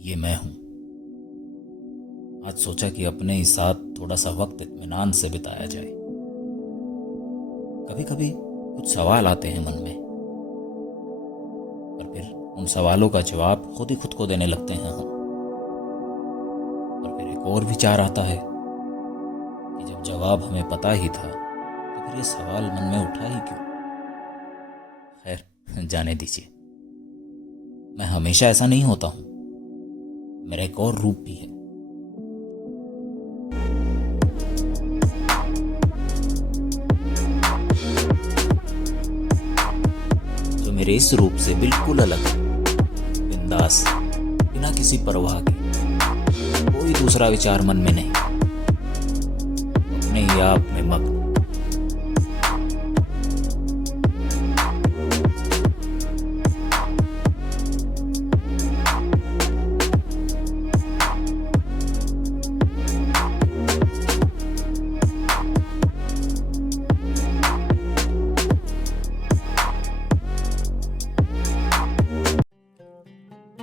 ये मैं हूं। आज सोचा कि अपने ही साथ थोड़ा सा वक्त इत्मीनान से बिताया जाए। कभी कभी कुछ सवाल आते हैं मन में, और फिर उन सवालों का जवाब खुद ही खुद को देने लगते हैं हम। और फिर एक और विचार आता है कि जब जवाब हमें पता ही था तो फिर ये सवाल मन में उठा ही क्यों। खैर, जाने दीजिए। मैं हमेशा ऐसा नहीं होता हूं, मेरा एक और रूप भी है। जो मेरे इस रूप से बिल्कुल अलग है, बिंदास, बिना किसी परवाह के, कोई दूसरा विचार मन में नहीं, अपने ही आप में मग्न।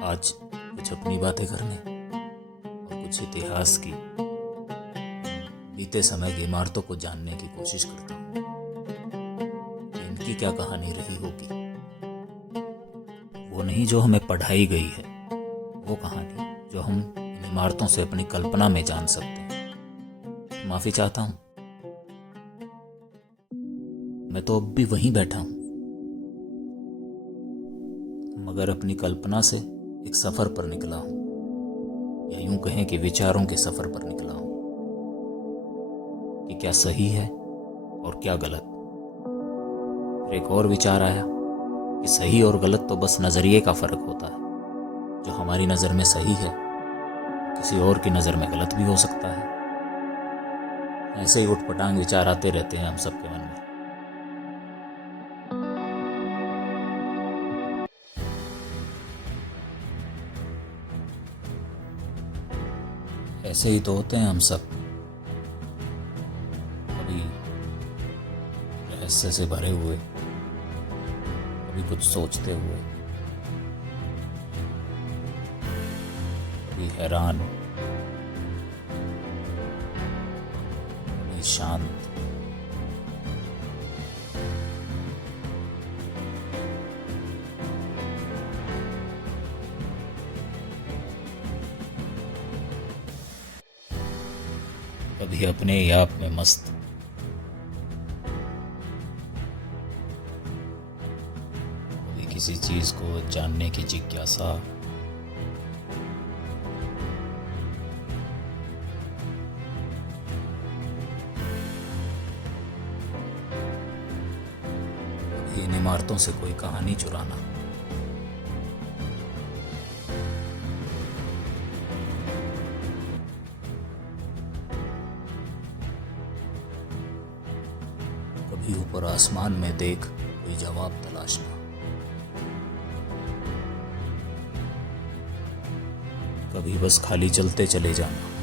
आज कुछ अपनी बातें करने और कुछ इतिहास की, बीते समय की इमारतों को जानने की कोशिश करता हूँ कि इनकी क्या कहानी रही होगी। वो नहीं जो हमें पढ़ाई गई है, वो कहानी जो हम इन इमारतों से अपनी कल्पना में जान सकते हैं। माफी चाहता हूँ, मैं तो अब भी वहीं बैठा हूँ, मगर अपनी कल्पना से एक सफर पर निकला हूं, या यूं कहें कि विचारों के सफर पर निकला हूं कि क्या सही है और क्या गलत। फिर एक और विचार आया कि सही और गलत तो बस नजरिए का फर्क होता है। जो हमारी नजर में सही है किसी और की नजर में गलत भी हो सकता है। ऐसे ही उठपटांग विचार आते रहते हैं हम सबके मन में। ऐसे ही तो होते हैं हम सब, कभी रहस्य से भरे हुए, कभी कुछ सोचते हुए, कभी हैरान, कभी शांत। कभी अपने ही आप में मस्त। कभी किसी चीज को जानने की जिज्ञासा। कभी इन इमारतों से कोई कहानी चुराना। कभी ऊपर आसमान में देख कोई जवाब तलाशना। कभी बस खाली चलते चले जाना।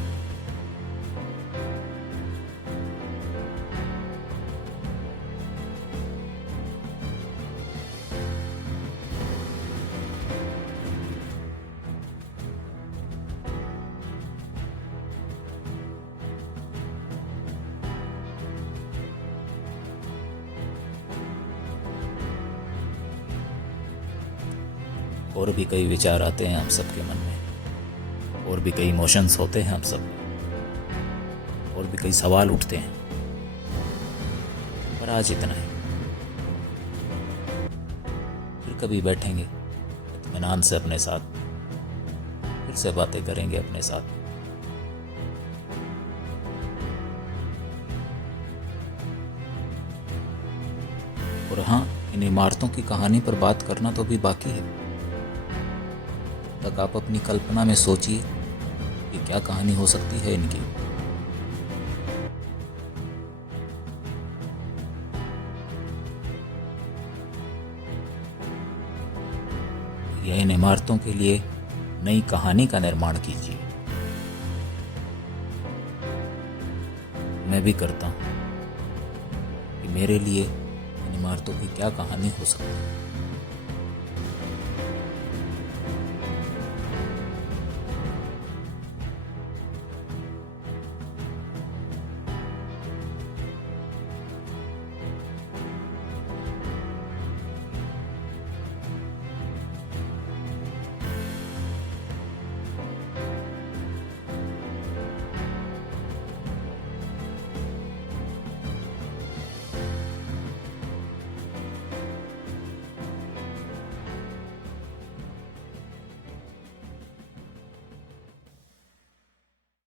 और भी कई विचार आते हैं हम सबके मन में, और भी कई इमोशंस होते हैं हम सब में, और भी कई सवाल उठते हैं। पर आज इतना ही। फिर कभी बैठेंगे इत्मीनान से अपने साथ, फिर से बातें करेंगे अपने साथ। और हाँ, इन इमारतों की कहानी पर बात करना तो भी बाकी है। तक आप अपनी कल्पना में सोचिए कि क्या कहानी हो सकती है इनकी। या इन इमारतों के लिए नई कहानी का निर्माण कीजिए। मैं भी करता हूं कि मेरे लिए इन इमारतों की क्या कहानी हो सकती है।